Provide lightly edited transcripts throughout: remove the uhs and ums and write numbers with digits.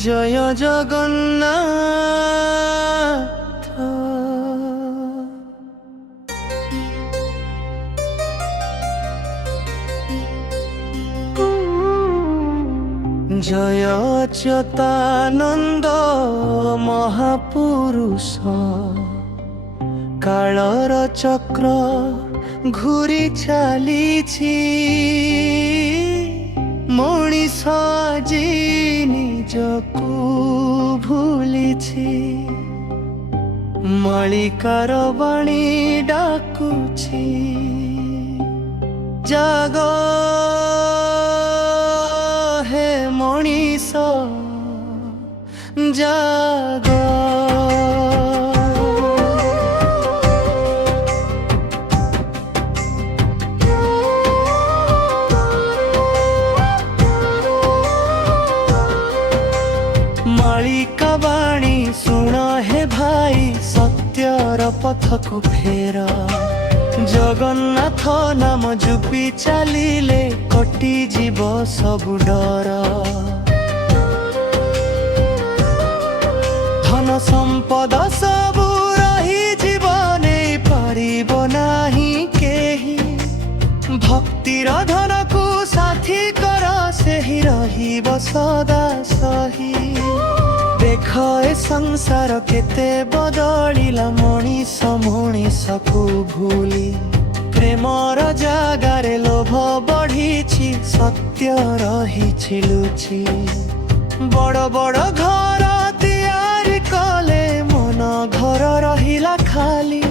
জয় জগন্নাথ। জয় অচ্যুতানন্দ মহাপুরুষ, কাଳର ଚକ୍ର ଘୁରି ଚାଲିଛି, ମଣିଷ ଆଜି ନିଜକୁ ଭୁଲିଛି। ମାଳିକାର ବାଣୀ ଡାକୁଛି, ଜାଗ ହେ ମଣିଷ ଜାଗ। ମାଳିକା ବାଣୀ ଶୁଣ ହେ ଭାଇ, ସତ୍ୟର ପଥକୁ ଫେର। ଜଗନ୍ନାଥ ନାମ ଜପି ଚାଲିଲେ କଟିଯିବ ସବୁ ଡର। ଧନ ସମ୍ପଦ ସବୁ ରହିଯିବ, ନେଇ ପାରିବ ନାହିଁ କେହି। ଭକ୍ତିର ଧନକୁ ସାଥୀ କର, ସେହି ରହିବ ସଦା ସହି। ଦେଖ ଏ ସଂସାର କେତେ ବଦଳିଲା, ମଣିଷ ମଣିଷକୁ ଭୁଲି। ପ୍ରେମର ଜାଗାରେ ଲୋଭ ବଢିଛି, ସତ୍ୟ ରହିଛି ଲୁଚି। ବଡ଼ ବଡ଼ ଘର ତିଆରି କଲେ, ମନ ଘର ରହିଲା ଖାଲି।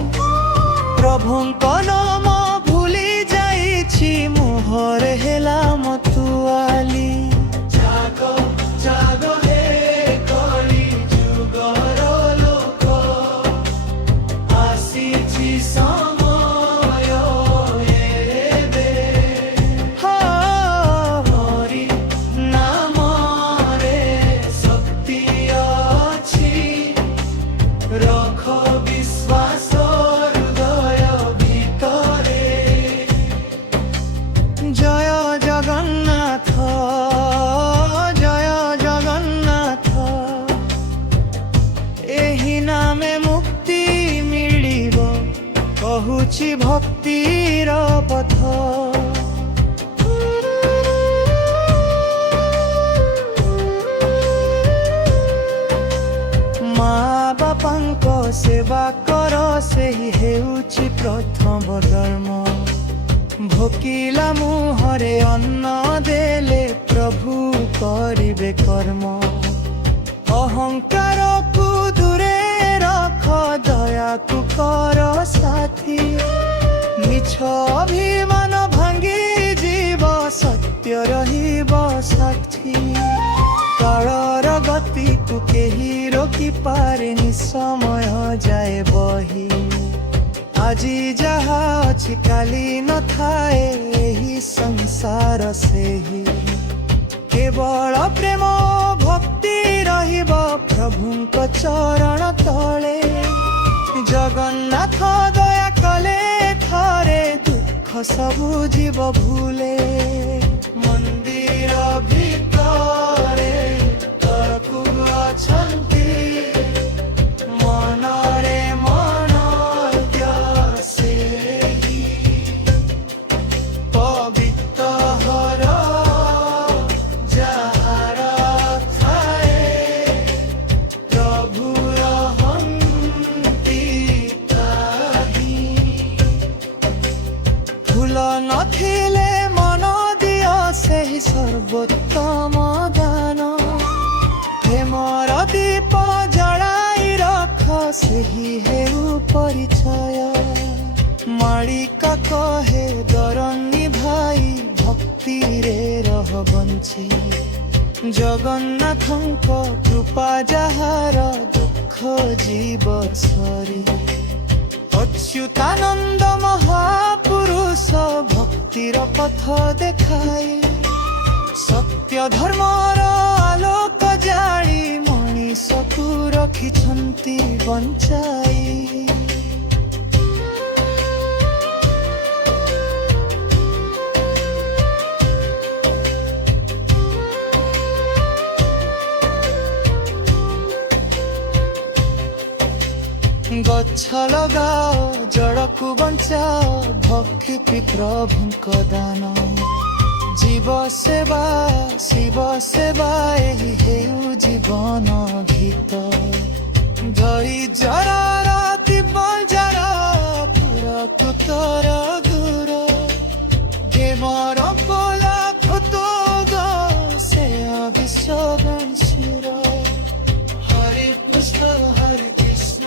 ପ୍ରଭୁଙ୍କ ନାମ ଭୁଲି ଯାଇଛି, ମୁହଁରେ ହେଲା ମତୁଆଲି। ଜାଗ ଜାଗ ହେ କଳି ଯୁଗର ଲୋକ, ଆସିଛି ସମୟ ଏବେ। ହରି ନାମରେ ଶକ୍ତି ଅଛି, ରଖ ବିଶ୍ୱାସ ହୃଦୟ ଭିତରେ। ଜୟ ଜଗନ୍ନାଥ ଜୟ ଜଗନ୍ନାଥ, ଏହି ନାମେ ମୁକ୍ତି ମିଳିବ, କହୁଛି ଭକ୍ତିର ପଥ। ମା ବାପାଙ୍କ ସେବା କର, ସେହି ହେଉଛି ପ୍ରଥମ ଧର୍ମ। ଭୋକିଲା ମୁହଁରେ ଅନ୍ନ ଦେଲେ, ପ୍ରଭୁ କରିବେ କର୍ମ। ଅହଙ୍କାରକୁ ଦୂରେ ରଖ, ଦୟାକୁ କର ସାଥୀ। ମିଛ ଅଭିମାନ ଭାଙ୍ଗି ଯିବ, ସତ୍ୟ ରହିବ ସାକ୍ଷୀ। କାଳର ଗତିକୁ କେହି ରୋକି ପାରେନି, ସମୟ ଯାଏ ବହି। ଆଜି ଯାହା ଅଛି କାଲି ନଥାଏ, ଏହି ସଂସାର ସେହି। କେବଳ ପ୍ରେମ ଭକ୍ତି ରହିବ, ପ୍ରଭୁଙ୍କ ଚରଣ ତଳେ। ଜଗନ୍ନାଥ ଦୟା କଲେ ଥରେ, ଦୁଃଖ ସବୁ ଯିବ ଭୁଲେ। ମନ୍ଦିର ଭିତରେ ତଳକୁ ଅଛନ୍ତି, ମନରେ ମନୋଜ୍ଞ ସେହି। ପବିତ୍ର ହର ଯାହାର ଥାଏ, ପ୍ରଭୁ ରହନ୍ତି ତାହି। ଫୁଲ ନଥିଲେ ମନ ଦିଅ, ସେହି ସର୍ବୋତ୍ତମ ଦାନ। ପ୍ରେମର ଦୀପ ଜଳାଇ ରଖ, ସେହି ହେଉ ପରିଚୟ। ମାଳିକା କହେ ଦରଙ୍ଗୀ ଭାଇ, ଭକ୍ତିରେ ରହ ବଞ୍ଚି। ଜଗନ୍ନାଥଙ୍କ କୃପା ଯାହାର, ଦୁଃଖ ଯିବ ସରି। ଅଚ୍ୟୁତାନନ୍ଦ ମହାପୁରୁଷ, ଭକ୍ତିର ପଥ ଦେଖାଇ। ସତ୍ୟ ଧର୍ମର ଆଲୋକ ଜାଳି, ମଣିଷକୁ ରଖିଛନ୍ତି ବଞ୍ଚାଇ। ଗଛ ଲଗାଅ ଜଳକୁ ବଞ୍ଚାଅ ଭକ୍ତି ପ୍ରଭୁଙ୍କ ଦାନ ଜୀବ ସେବା ଶିବ ସେବା ଏହି ହେଉ ଜୀବନ ଗୀତ ଧୈର୍ଯ୍ୟର ରାତି ବଞ୍ଜାର ପୁରକୁ ତୋର ଦୂର କେମର ବୋଲା ଫୁତୁଗ ସେ ବିଶ୍ୱ ହରେ କୃଷ୍ଣ ହରେ কৃষ্ণ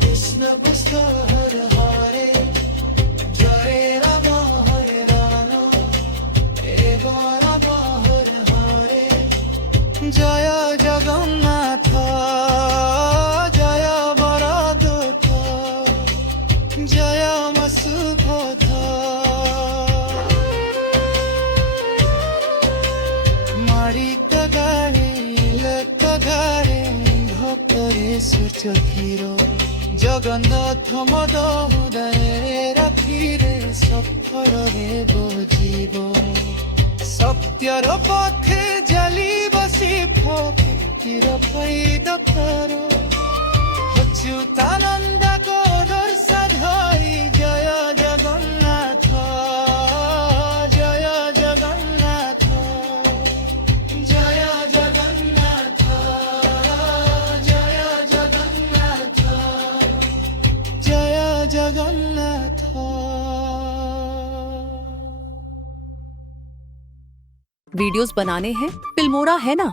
কৃষ্ণ কৃষ্ণ হরে হরে জয় রাম হরে রাম দেব রাম হরে হরে জয় জগন্নাথ জয় বরদূত জয় মসুভূত মারিক গাড়ি লেক গাড়ি ভক্তরে সূর্য ক্ষীর জগন্নাথ মদ উদয়ে রাখিরে সফরে বজিব সত্যর পথে জালি বসি ফকির ফাইদ কর অচ্যুতানন্দ কর সাধই জয় জগন্নাথ জয় জগন্নাথ জয় জগন্নাথ জয় জগন্নাথ জয় জগন্নাথ वीडियोस बनाने हैं फिल्मोरा है ना।